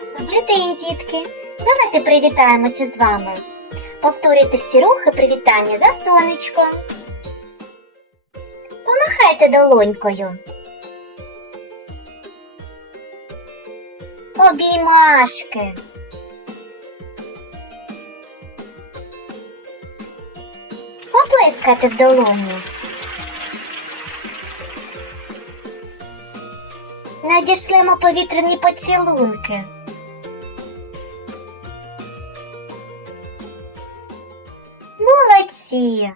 Добрий день, дітки! Давайте привітаємося з вами. Повторюйте всі рухи привітання за сонечко. Помахайте долонькою. Обіймашки. Поплескати в долоні. Надішлемо повітряні поцілунки. Молодці!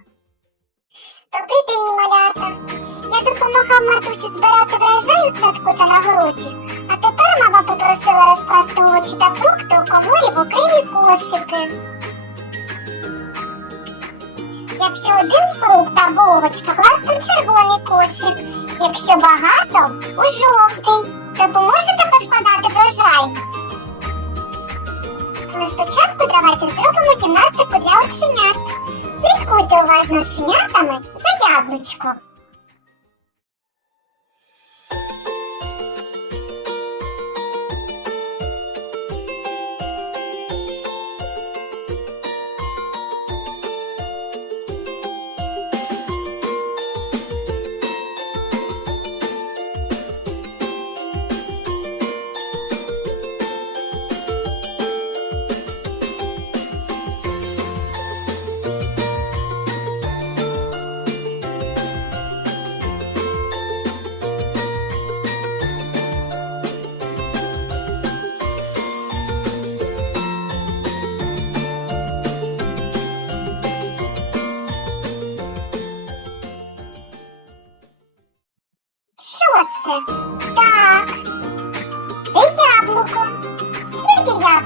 Добрий день, малята. Я допомагав матусі збирати врожай у садку та на городі. А тепер мама попросила розкласти овочі та фрукти у коморі в окремі кошики. Якщо один фрукт або овочка класти в червоний кошик, якщо багато у жовтий, допоможете поскладати врожай. Але спочатку давайте зробимо гімнастику для оченят. Уважно оченятами за яблучко.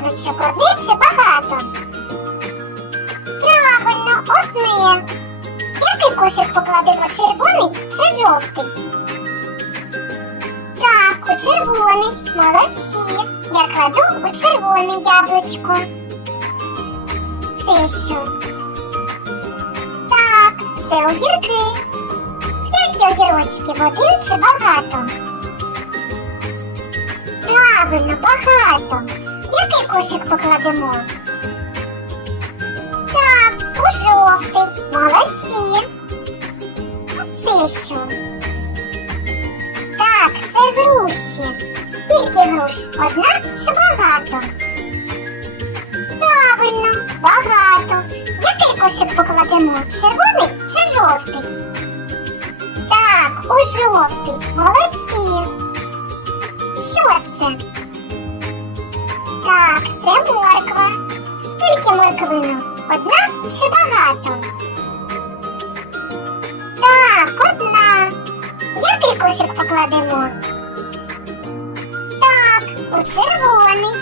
Одне чи багато? Правильно, одне. Який кошик покладемо червоний чи жовтий? Так, у червоний. Молодці. Я кладу у червоне яблучко. Це що? Так, це огірки. Скільки огірочків? Один чи багато? Правильно, багато. Кошик покладемо? Так, у жовтий. Молодці. А що? Так, це груші. Скільки груш? Одна чи багато? Правильно, багато. Який кошик покладемо? Червоний чи жовтий? Так, у жовтий. Молодці. Що це? Так, це морква. Скільки морквинок? Одна чи багато? Так, одна. Який кошик покладемо? Так, у червоний.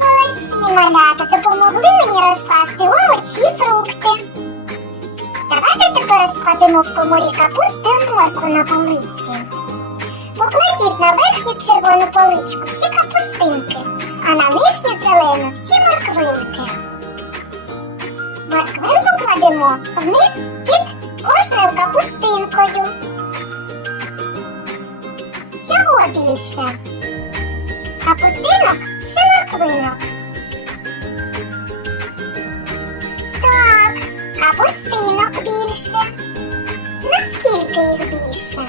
Молодці, малята, допомогли мені розкласти овочі і фрукти. Давайте тепер розкладемо в коморі капусту і моркву на полиці. Покладіть на верхню червону поличку всі капустинки, а на нижню зелену всі морквинки. Морквинку кладемо вниз під кожною капустинкою. Чого більше? Капустинок чи морквинок? Так, капустинок більше. Наскільки їх більше?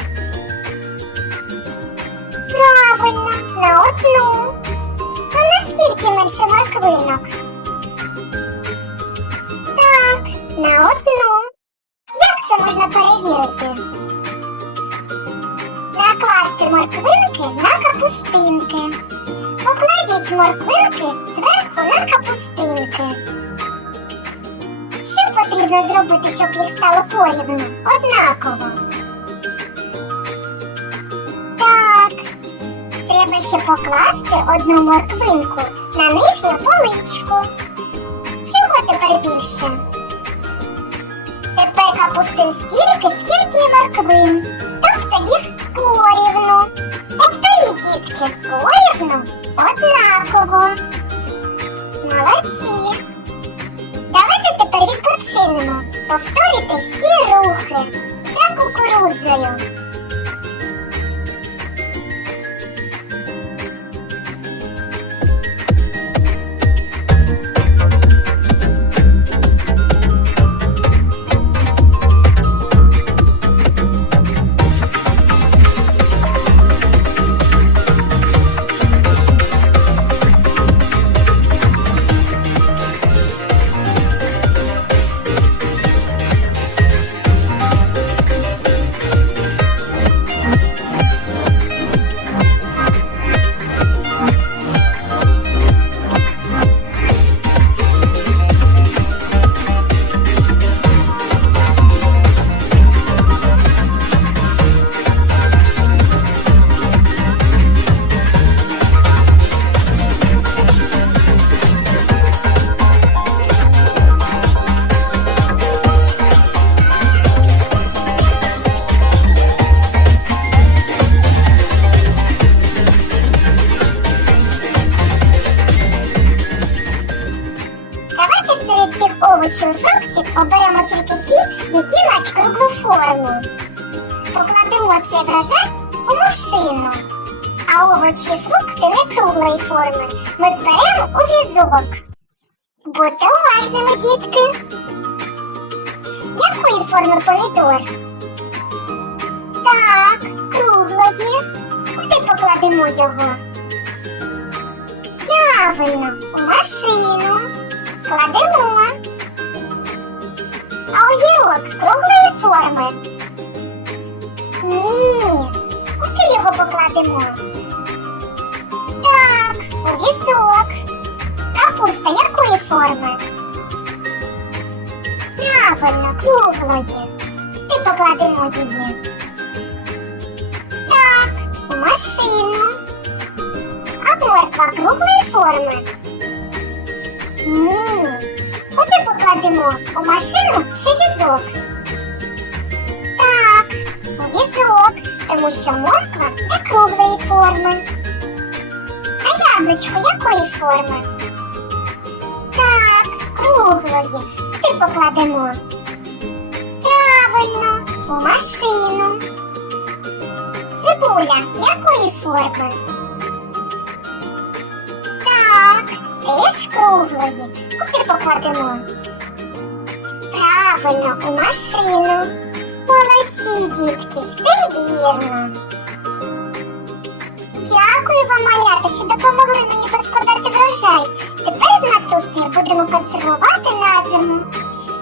Правильно, на одну. Наскільки менше морквинок? Так, на одну. Як це можна перевірити? Накласти морквинки на капустинки. Покладіть морквинки зверху на капустинки. Що потрібно зробити, щоб їх стало порівну? Однаково. Треба ще покласти одну морквинку на нижню поличку. Чого тепер більше? Тепер капустин стільки, скільки морквин. Тобто їх порівну. Повторіть, дітки, порівну однаково. Молодці. Давайте тепер відпочинемо. Повторюйте всі рухи за кукурудзою. серед цих овочів і фруктів оберемо тільки ті, які мають круглу форму. Покладемо цей врожай у машину. А овочі-фрукти не круглої форми ми зберемо у візок. Будьте уважними, дітки! Якої форми помідор? Так, круглої. Куди покладемо його? Правильно, у машину. Кладемо. А огірок круглої форми? Ні. Куди його покладемо? Так, у візок. Капуста якої форми? Правильно, круглої. Ти покладемо її. Так, у машину. А морква круглої форми? Ні. Куди покладемо? У машину чи візок? Так, у візок, тому що морква не круглої форми. А яблучко якої форми? Так, круглої. Куди покладемо? Правильно, у машину. Цибуля якої форми? Теж круглої. Куди покладемо? Правильно, у машину. Молодці, дітки, все вірно. Дякую вам, малята, що допомогли мені поскладати врожай. Тепер з матусею будемо консервувати на зиму.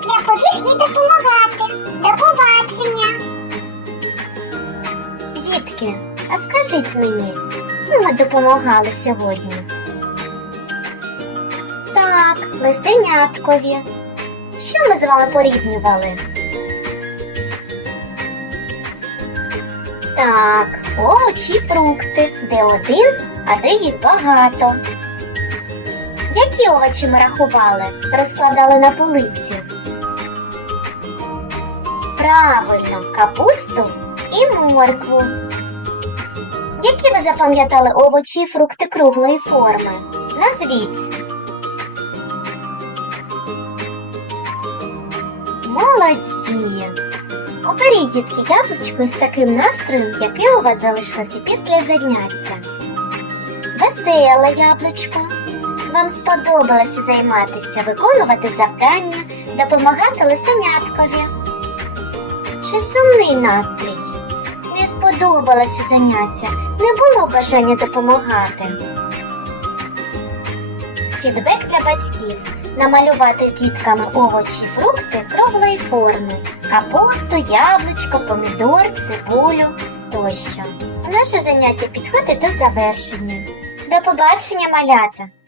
Я побіг їй допомагати. До побачення. Дітки, а скажіть мені, ми допомагали сьогодні? Так, лисеняткові. Що ми з вами порівнювали? Так, овочі фрукти, де один, а де їх багато. Які овочі ми рахували, розкладали на полиці? Правильно, капусту і моркву. Які ви запам'ятали овочі і фрукти круглої форми? Назвіть. Молодці! Оберіть, дітки, яблучко з таким настроєм, яке у вас залишилося після заняття. Веселе яблучко. Вам сподобалося займатися, виконувати завдання, допомагати лисеняткові. Чи сумний настрій? Не сподобалося заняття, не було бажання допомагати. Фідбек для батьків. Намалювати з дітками овочі, фрукти круглої форми, капусту, яблучко, помідор, цибулю тощо. Наше заняття підходить до завершення. До побачення, малята!